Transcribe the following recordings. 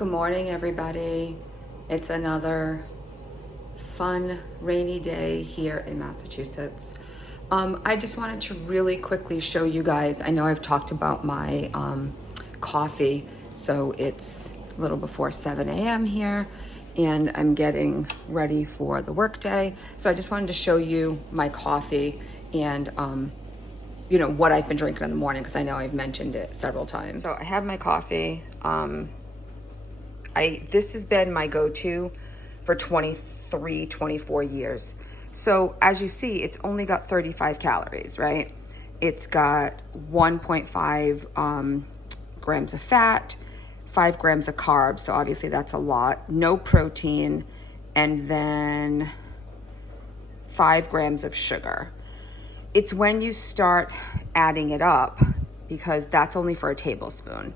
Good morning, everybody. It's another fun rainy day here in Massachusetts. I just wanted to really quickly show you guys. I know I've talked about my coffee, so it's a little before 7 a.m. here, and I'm getting ready for the workday. So I just wanted to show you my coffee and what I've been drinking in the morning, because I know I've mentioned it several times. So I have my coffee. This has been my go-to for 23, 24 years. So as you see, it's only got 35 calories, right? It's got 1.5 grams of fat, 5 grams of carbs. So obviously that's a lot. No protein, and then 5 grams of sugar. It's when you start adding it up, because that's only for a tablespoon.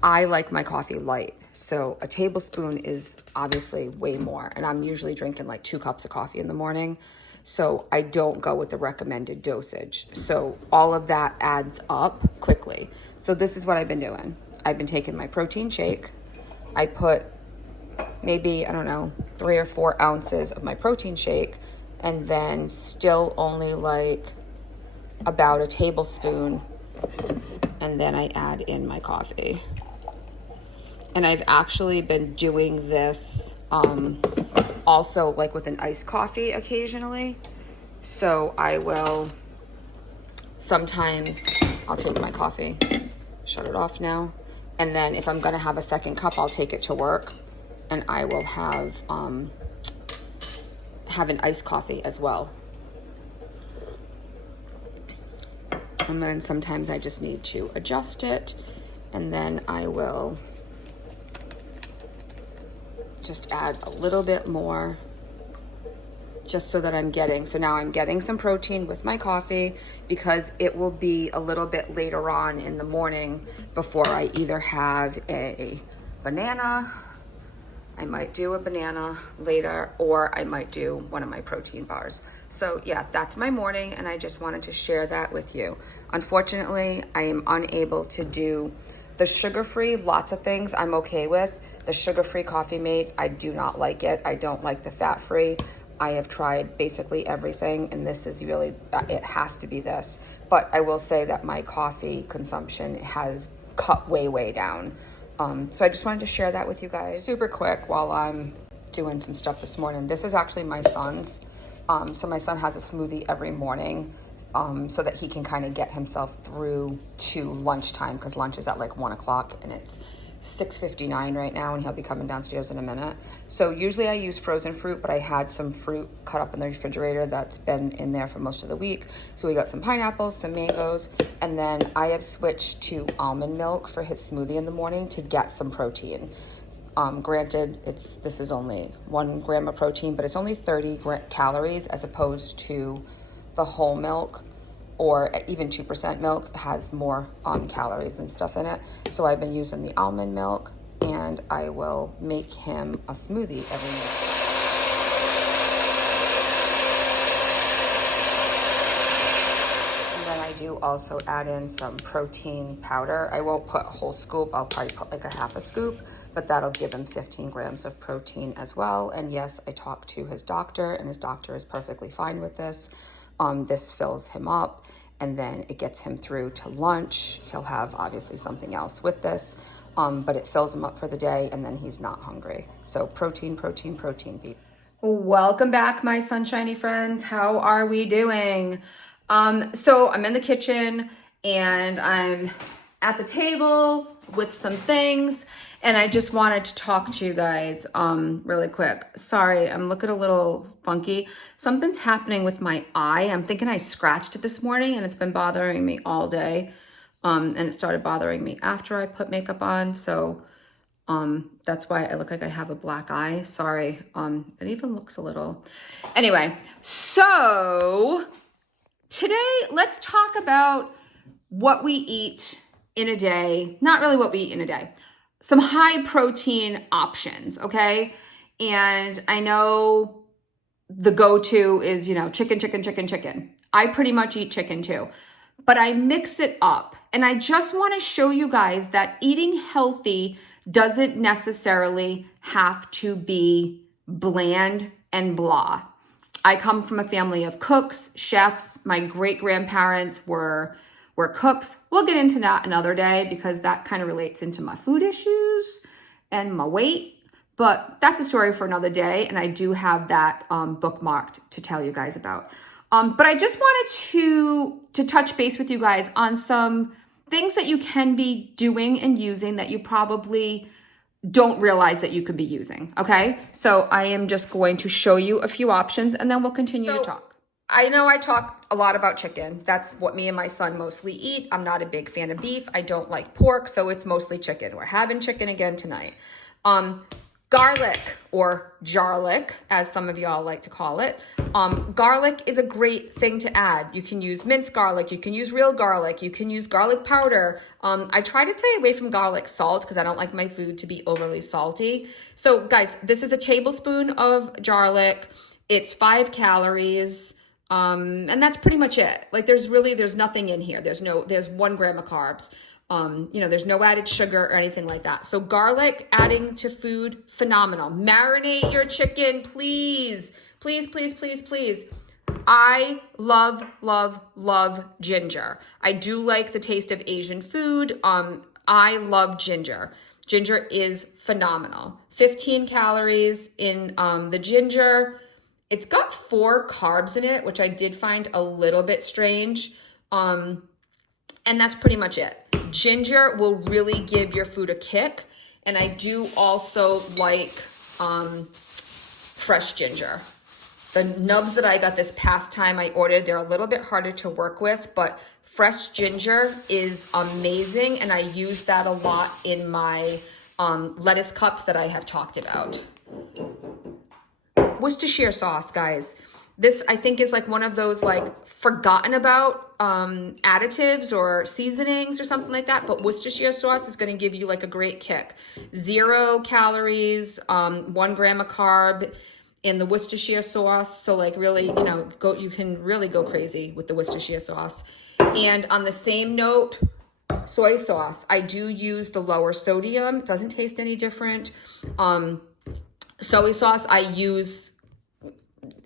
I like my coffee light, so a tablespoon is obviously way more, and I'm usually drinking like 2 cups of coffee in the morning, so I don't go with the recommended dosage. So all of that adds up quickly. So this is what I've been doing. I've been taking my protein shake. I put maybe, 3 or 4 ounces of my protein shake, and then still only like about a tablespoon, and then I add in my coffee. And I've actually been doing this also like with an iced coffee occasionally. So I will sometimes, I'll take my coffee, shut it off now. And then if I'm gonna have a second cup, I'll take it to work, and I will have an iced coffee as well. And then sometimes I just need to adjust it, and then I will just add a little bit more, just so that I'm getting, so now I'm getting some protein with my coffee, because it will be a little bit later on in the morning before I either have a banana. I might do a banana later, or I might do one of my protein bars. So yeah, that's my morning, and I just wanted to share that with you. Unfortunately, I am unable to do the sugar-free. Lots of things I'm okay with. The sugar-free Coffee Mate, I do not like it. I don't like the fat-free. I have tried basically everything, and this is really, it has to be this. But I will say that my coffee consumption has cut way, way down. So I just wanted to share that with you guys super quick while I'm doing some stuff this morning. This is actually my son's. So my son has a smoothie every morning so that he can kind of get himself through to lunchtime, because lunch is at like 1 o'clock, and it's 6:59 right now, and he'll be coming downstairs in a minute. So usually I use frozen fruit, but I had some fruit cut up in the refrigerator that's been in there for most of the week. So we got some pineapples, some mangoes, and then I have switched to almond milk for his smoothie in the morning to get some protein. Granted, this is only 1 gram of protein, but it's only 30 calories as opposed to the whole milk, or even 2% milk has more calories and stuff in it. So I've been using the almond milk, and I will make him a smoothie every morning. And then I do also add in some protein powder. I won't put a whole scoop. I'll probably put like a half a scoop, but that'll give him 15 grams of protein as well. And yes, I talked to his doctor, and his doctor is perfectly fine with this. This fills him up, and then it gets him through to lunch. He'll have obviously something else with this, but it fills him up for the day, and then he's not hungry. So protein, protein, protein, people. Welcome back, my sunshiny friends. How are we doing? So I'm in the kitchen, and I'm at the table with some things, and I just wanted to talk to you guys really quick. Sorry, I'm looking a little funky. Something's happening with my eye. I'm thinking I scratched it this morning, and it's been bothering me all day. And it started bothering me after I put makeup on. So that's why I look like I have a black eye. Sorry. It even looks a little. Anyway, so today let's talk about what we eat in a day. Not really what we eat in a day. Some high protein options, okay? And I know the go-to is, chicken, chicken, chicken, chicken. I pretty much eat chicken too, but I mix it up. And I just want to show you guys that eating healthy doesn't necessarily have to be bland and blah. I come from a family of cooks, chefs. My great-grandparents were cooks. We'll get into that another day because that kind of relates into my food issues and my weight. But that's a story for another day, and I do have that bookmarked to tell you guys about. But I just wanted to touch base with you guys on some things that you can be doing and using that you probably don't realize that you could be using, okay? So I am just going to show you a few options and then we'll continue to talk. I know I talk a lot about chicken. That's what me and my son mostly eat. I'm not a big fan of beef. I don't like pork, so it's mostly chicken. We're having chicken again tonight. Garlic, or jarlic, as some of y'all like to call it. Garlic is a great thing to add. You can use minced garlic. You can use real garlic. You can use garlic powder. I try to stay away from garlic salt because I don't like my food to be overly salty. So guys, this is a tablespoon of garlic. It's 5 calories. And that's pretty much it. Like there's nothing in here. There's 1 gram of carbs. There's no added sugar or anything like that. So garlic adding to food, phenomenal. Marinate your chicken, please. Please, please, please, please. I love, love, love ginger. I do like the taste of Asian food. I love ginger. Ginger is phenomenal. 15 calories in the ginger. It's got 4 carbs in it, which I did find a little bit strange. And that's pretty much it. Ginger will really give your food a kick. And I do also like fresh ginger. The nubs that I got this past time I ordered, they're a little bit harder to work with, but fresh ginger is amazing. And I use that a lot in my lettuce cups that I have talked about. Worcestershire sauce, guys. This, I think, is like one of those like forgotten about additives or seasonings or something like that. But Worcestershire sauce is going to give you like a great kick. 0 calories, 1 gram of carb in the Worcestershire sauce. So like really, you can really go crazy with the Worcestershire sauce. And on the same note, soy sauce. I do use the lower sodium. It doesn't taste any different. Soy sauce I use,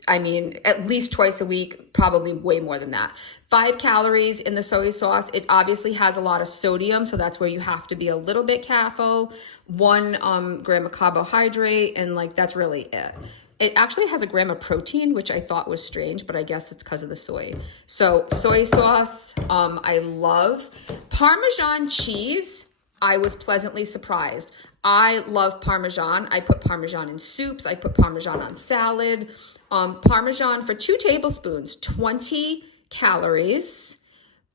at least twice a week, probably way more than that. 5 calories in the soy sauce. It obviously has a lot of sodium, so that's where you have to be a little bit careful. 1 gram of carbohydrate, and like that's really it. It actually has 1 gram of protein, which I thought was strange, but I guess it's because of the soy. So soy sauce, I love. Parmesan cheese, I was pleasantly surprised. I love Parmesan. I put Parmesan in soups. I put Parmesan on salad. Parmesan for 2 tablespoons, 20 calories,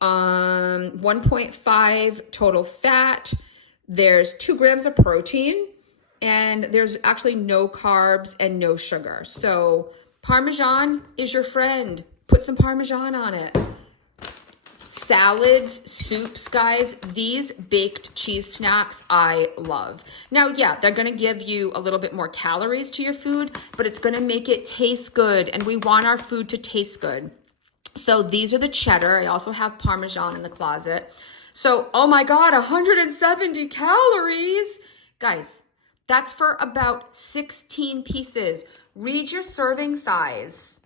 1.5 total fat. There's 2 grams of protein, and there's actually no carbs and no sugar. So Parmesan is your friend. Put some Parmesan on it. Salads, soups, guys, these baked cheese snacks I love. Now, yeah, they're going to give you a little bit more calories to your food, but it's going to make it taste good, and we want our food to taste good. So these are the cheddar. I also have Parmesan in the closet. So, oh my God, 170 calories. Guys, that's for about 16 pieces. Read your serving size.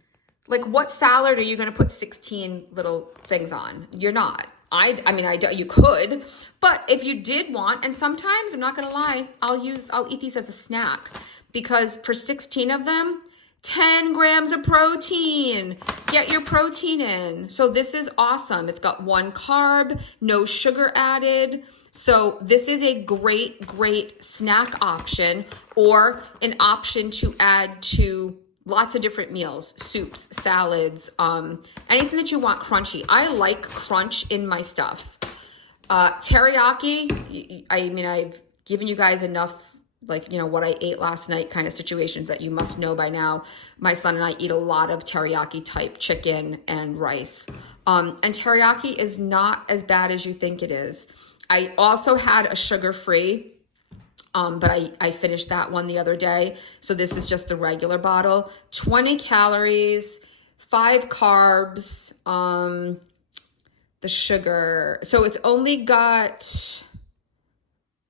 Like, what salad are you going to put 16 little things on? You're not. You could, but if you did want, and sometimes, I'm not going to lie, I'll eat these as a snack, because for 16 of them, 10 grams of protein. Get your protein in. So this is awesome. It's got 1 carb, no sugar added. So this is a great, great snack option, or an option to add to lots of different meals, soups, salads, anything that you want crunchy. I like crunch in my stuff. Teriyaki, I've given you guys enough, what I ate last night kind of situations that you must know by now. My son and I eat a lot of teriyaki type chicken and rice. And teriyaki is not as bad as you think it is. I also had a sugar-free, but I finished that one the other day. So this is just the regular bottle. 20 calories, 5 carbs, the sugar. So it's only got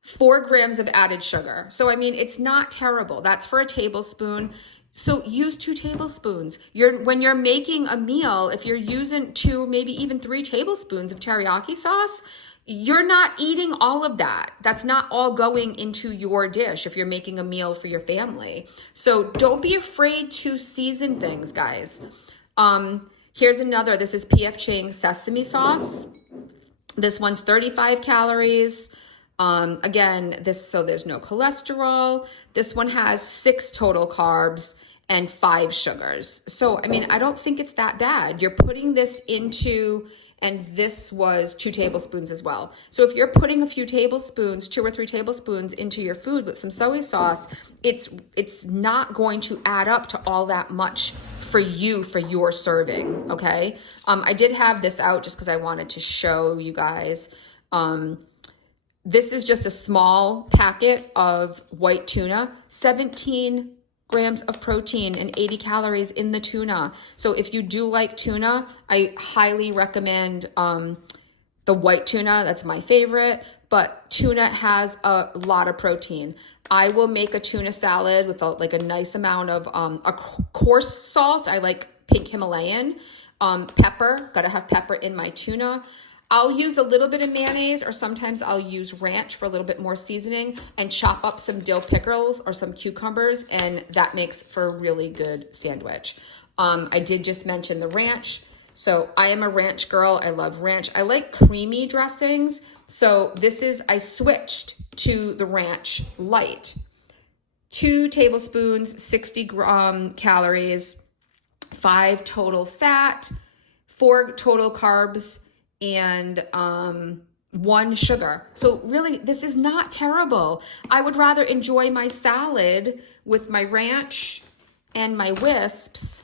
4 grams of added sugar. So, I mean, it's not terrible. That's for a tablespoon. So use 2 tablespoons. When you're making a meal, if you're using 2, maybe even 3 tablespoons of teriyaki sauce, you're not eating all of that. That's not all going into your dish if you're making a meal for your family. So don't be afraid to season things, guys. Here's another. This is P.F. Chang's sesame sauce. This one's 35 calories. Again, so there's no cholesterol. This one has 6 total carbs and 5 sugars. So, I mean, I don't think it's that bad. You're putting this into, and this was 2 tablespoons as well. So if you're putting a few tablespoons, 2 or 3 tablespoons into your food with some soy sauce, it's not going to add up to all that much for you, for your serving, okay? I did have this out just because I wanted to show you guys. This is just a small packet of white tuna, 17 grams of protein and 80 calories in the tuna. So if you do like tuna, I highly recommend the white tuna. That's my favorite, but tuna has a lot of protein. I will make a tuna salad with a nice amount of a coarse salt. I like pink Himalayan. Pepper, gotta have pepper in my tuna. I'll use a little bit of mayonnaise, or sometimes I'll use ranch for a little bit more seasoning, and chop up some dill pickles or some cucumbers, and that makes for a really good sandwich. I did just mention the ranch. So I am a ranch girl. I love ranch. I like creamy dressings. So I switched to the ranch light. 2 tablespoons, 60 calories, 5 total fat, 4 total carbs, and 1 sugar. So really, this is not terrible. I would rather enjoy my salad with my ranch and my wisps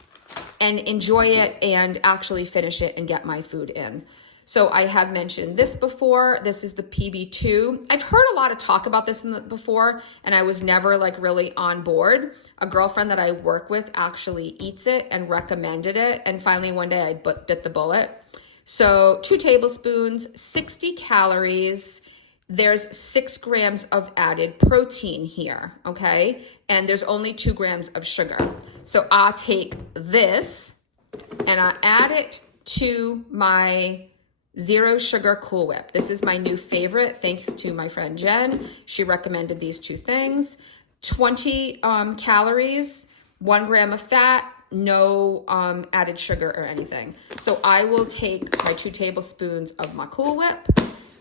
and enjoy it and actually finish it and get my food in. So I have mentioned this before. This is the PB2. I've heard a lot of talk about this before, and I was never really on board. A girlfriend that I work with actually eats it and recommended it. And finally one day I bit the bullet. So 2 tablespoons, 60 calories. There's 6 grams of added protein here, okay? And there's only 2 grams of sugar. So I'll take this and I'll add it to my 0 sugar Cool Whip. This is my new favorite, thanks to my friend Jen. She recommended these 2 things. 20 calories, 1 gram of fat, no added sugar or anything. So I will take my 2 tablespoons of my Cool Whip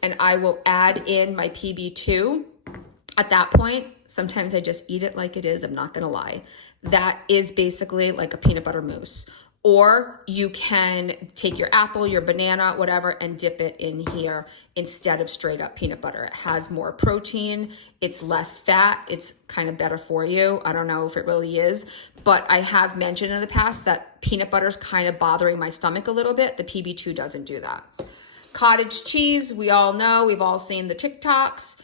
and I will add in my PB2. At that point, sometimes I just eat it like it is, I'm not gonna lie. That is basically like a peanut butter mousse. Or you can take your apple, your banana, whatever, and dip it in here instead of straight up peanut butter. It has more protein, it's less fat, it's kind of better for you. I don't know if it really is, but I have mentioned in the past that peanut butter is kind of bothering my stomach a little bit. The PB2 doesn't do that. Cottage cheese, we all know, we've all seen the TikToks.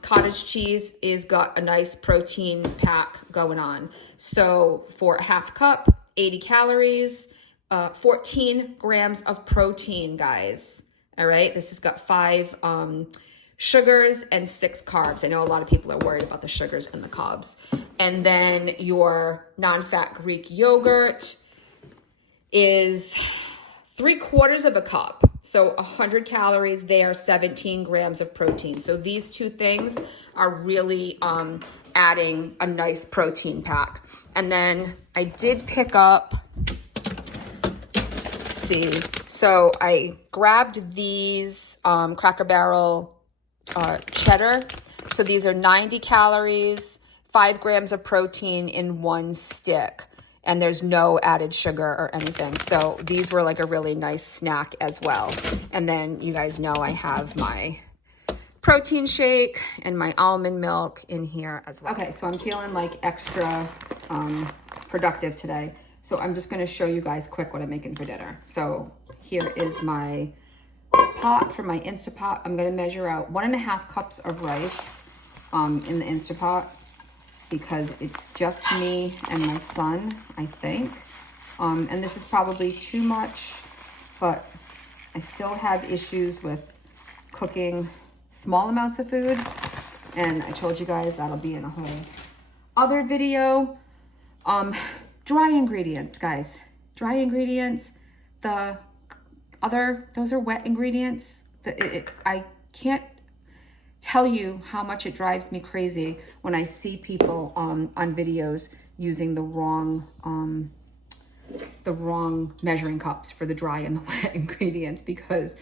Cottage cheese is got a nice protein pack going on. So for a half cup, 80 calories, 14 grams of protein, guys. All right, this has got 5 sugars and 6 carbs. I know a lot of people are worried about the sugars and the carbs. And then your non-fat Greek yogurt is 3/4 of a cup. So 100 calories there, 17 grams of protein. So these 2 things are really adding a nice protein pack. And then I did pick up, let's see. So I grabbed these Cracker Barrel cheddar. So these are 90 calories, 5 grams of protein in 1 stick. And there's no added sugar or anything. So these were like a really nice snack as well. And then you guys know I have my protein shake and my almond milk in here as well. Okay, so I'm feeling like extra productive today. So I'm just gonna show you guys quick what I'm making for dinner. So here is my pot for my Instapot. I'm gonna measure out 1.5 cups of rice in the Instapot, because it's just me and my son, I think. And this is probably too much, but I still have issues with cooking small amounts of food. And I told you guys that'll be in a whole other video. Dry ingredients, guys. Dry ingredients. The other, those are wet ingredients. I can't tell you how much it drives me crazy when I see people on videos using the wrong measuring cups for the dry and the wet ingredients, because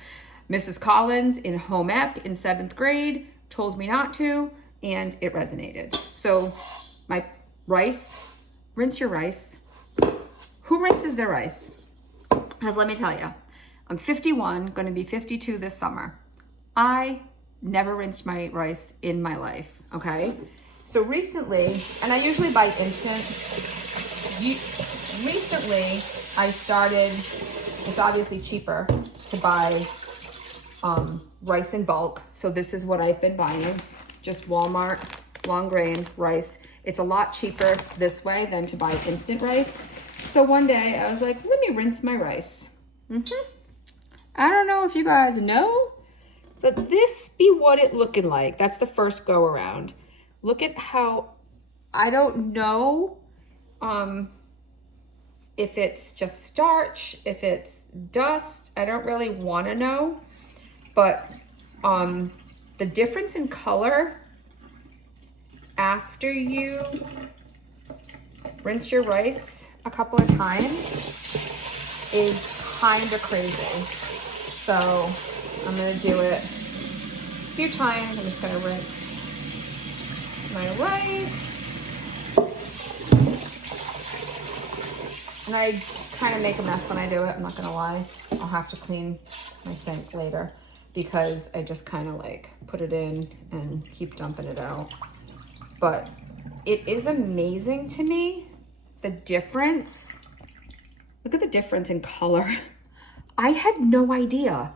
Mrs. Collins in home ec in 7th grade told me not to, and it resonated. So my rice, rinse your rice. Who rinses their rice? Because let me tell you, I'm 51, going to be 52 this summer. I never rinsed my rice in my life, okay? So recently, and I usually buy instant. Recently, I started, it's obviously cheaper to buy rice in bulk. So this is what I've been buying, just Walmart long grain rice. It's a lot cheaper this way than to buy instant rice. So one day I was like, let me rinse my rice. I don't know if you guys know, but this be what it looking like. That's the first go around. Look at how, I don't know if it's just starch, if it's dust. I don't really want to know, but the difference in color after you rinse your rice a couple of times is kind of crazy. So I'm gonna do it a few times. I'm just gonna rinse my rice. And I kind of make a mess when I do it, I'm not gonna lie. I'll have to clean my sink later because I just kind of like put it in and keep dumping it out. But it is amazing to me, the difference. Look at the difference in color. I had no idea.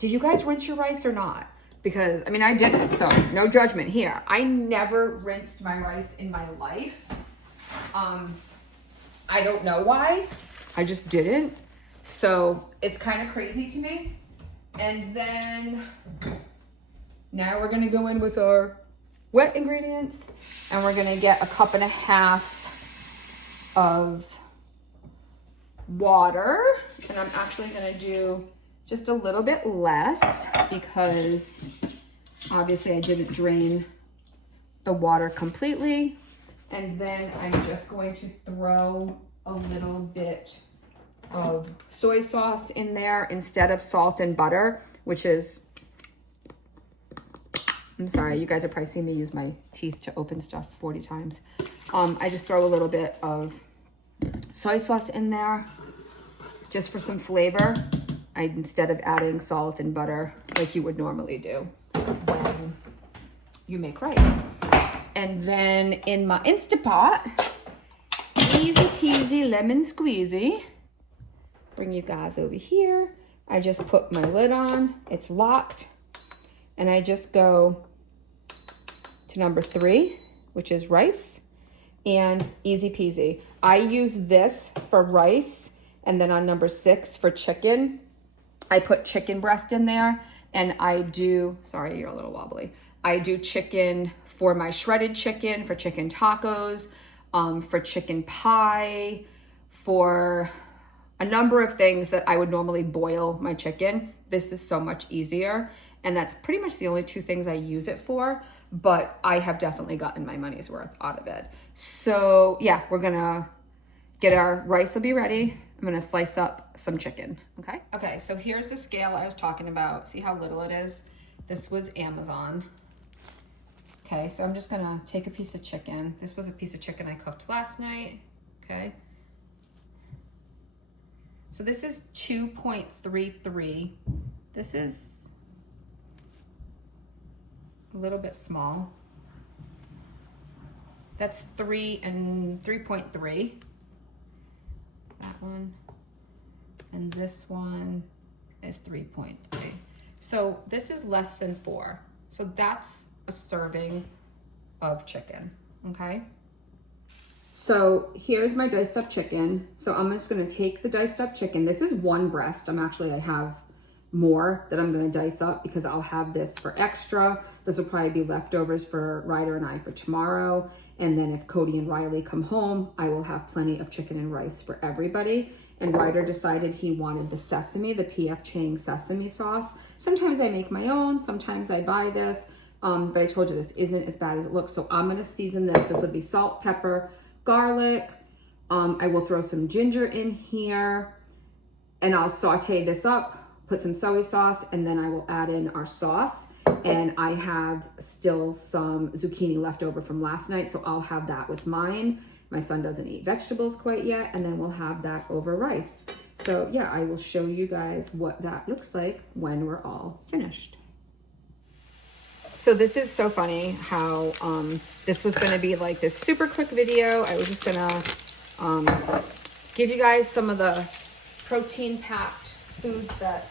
Did you guys rinse your rice or not? Because, I mean, I didn't, so no judgment here. I never rinsed my rice in my life. I don't know why. I just didn't. So it's kind of crazy to me. And then now we're gonna go in with our wet ingredients, and we're gonna get a 1.5 cups of water. And I'm actually gonna do just a little bit less because obviously I didn't drain the water completely. And then I'm just going to throw a little bit of soy sauce in there instead of salt and butter, which is, I'm sorry, you guys are probably seeing me use my teeth to open stuff 40 times. I just throw a little bit of soy sauce in there just for some flavor, instead of adding salt and butter like you would normally do when you make rice. And then in my Instapot, easy peasy lemon squeezy, bring you guys over here. I just put my lid on, it's locked, and I just go to number 3, which is rice, and easy peasy. I use this for rice, and then on number 6 for chicken, I put chicken breast in there, and I do, sorry, you're a little wobbly. I do chicken for my shredded chicken, for chicken tacos, for chicken pie, for a number of things that I would normally boil my chicken. This is so much easier. And that's pretty much the only 2 things I use it for, but I have definitely gotten my money's worth out of it. So yeah, we're gonna get our rice will be ready. I'm gonna slice up some chicken, okay? Okay, so here's the scale I was talking about. See how little it is? This was Amazon. Okay, so I'm just gonna take a piece of chicken. This was a piece of chicken I cooked last night, okay? So this is 2.33. This is a little bit small. That's 3.3. That one. And this one is 3.3. So this is less than 4. So that's a serving of chicken, okay? So here's my diced up chicken. So I'm just gonna take the diced up chicken. This is one breast. I have more that I'm gonna dice up because I'll have this for extra. This will probably be leftovers for Ryder and I for tomorrow. And then if Cody and Riley come home, I will have plenty of chicken and rice for everybody. And Ryder decided he wanted the sesame, the P.F. Chang sesame sauce. Sometimes I make my own, sometimes I buy this, but I told you this isn't as bad as it looks. So I'm gonna season this. This will be salt, pepper, garlic. I will throw some ginger in here and I'll saute this up, put some soy sauce, and then I will add in our sauce. And I have still some zucchini left over from last night, so I'll have that with mine. My son doesn't eat vegetables quite yet, and then we'll have that over rice. So yeah, I will show you guys what that looks like when we're all finished. So this is so funny how this was gonna be like this super quick video. I was just gonna give you guys some of the protein-packed foods that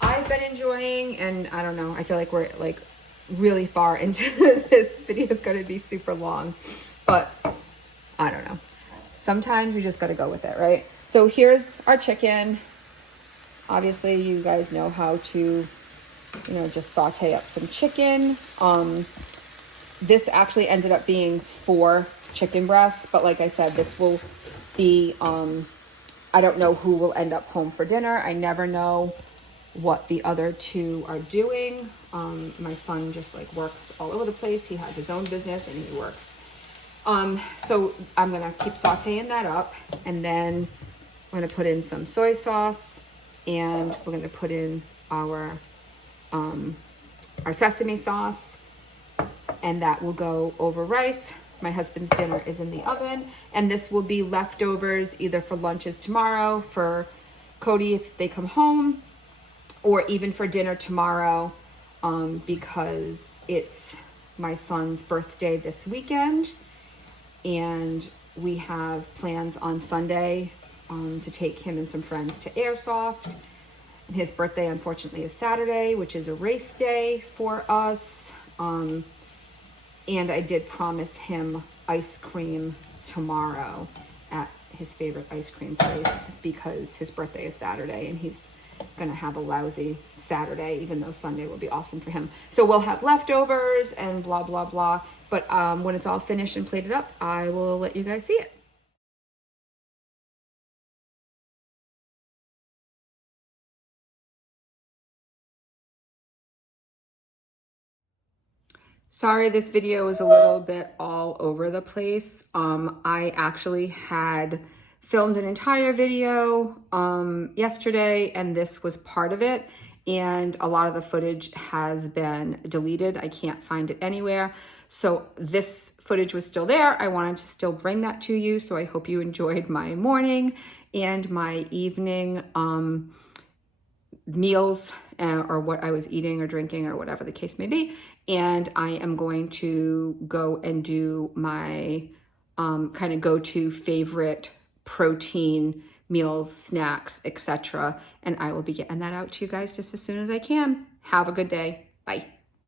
I've been enjoying, and I don't know, I feel like we're like really far into this video. Is going to be super long, but I don't know. Sometimes we just got to go with it, right? So here's our chicken. Obviously, you guys know how to, you know, just saute up some chicken. This actually ended up being 4 chicken breasts, but like I said, this will be, I don't know who will end up home for dinner. I never know what the other 2 are doing. My son just like works all over the place. He has his own business and he works. So I'm gonna keep sauteing that up, and then I'm gonna put in some soy sauce, and we're gonna put in our sesame sauce, and that will go over rice. My husband's dinner is in the oven, and this will be leftovers either for lunches tomorrow for Cody if they come home, or even for dinner tomorrow, because it's my son's birthday this weekend, and we have plans on Sunday to take him and some friends to Airsoft. And his birthday, unfortunately, is Saturday, which is a race day for us. And I did promise him ice cream tomorrow at his favorite ice cream place because his birthday is Saturday and he's gonna have a lousy Saturday, even though Sunday will be awesome for him. So we'll have leftovers and blah, blah, blah. But when it's all finished and plated up, I will let you guys see it. Sorry, this video is a little bit all over the place. I actually had filmed an entire video yesterday, and this was part of it. And a lot of the footage has been deleted. I can't find it anywhere. So this footage was still there. I wanted to still bring that to you. So I hope you enjoyed my morning and my evening meals, or what I was eating or drinking or whatever the case may be. And I am going to go and do my kind of go-to favorite protein meals, snacks, etc. And I will be getting that out to you guys just as soon as I can. Have a good day. Bye.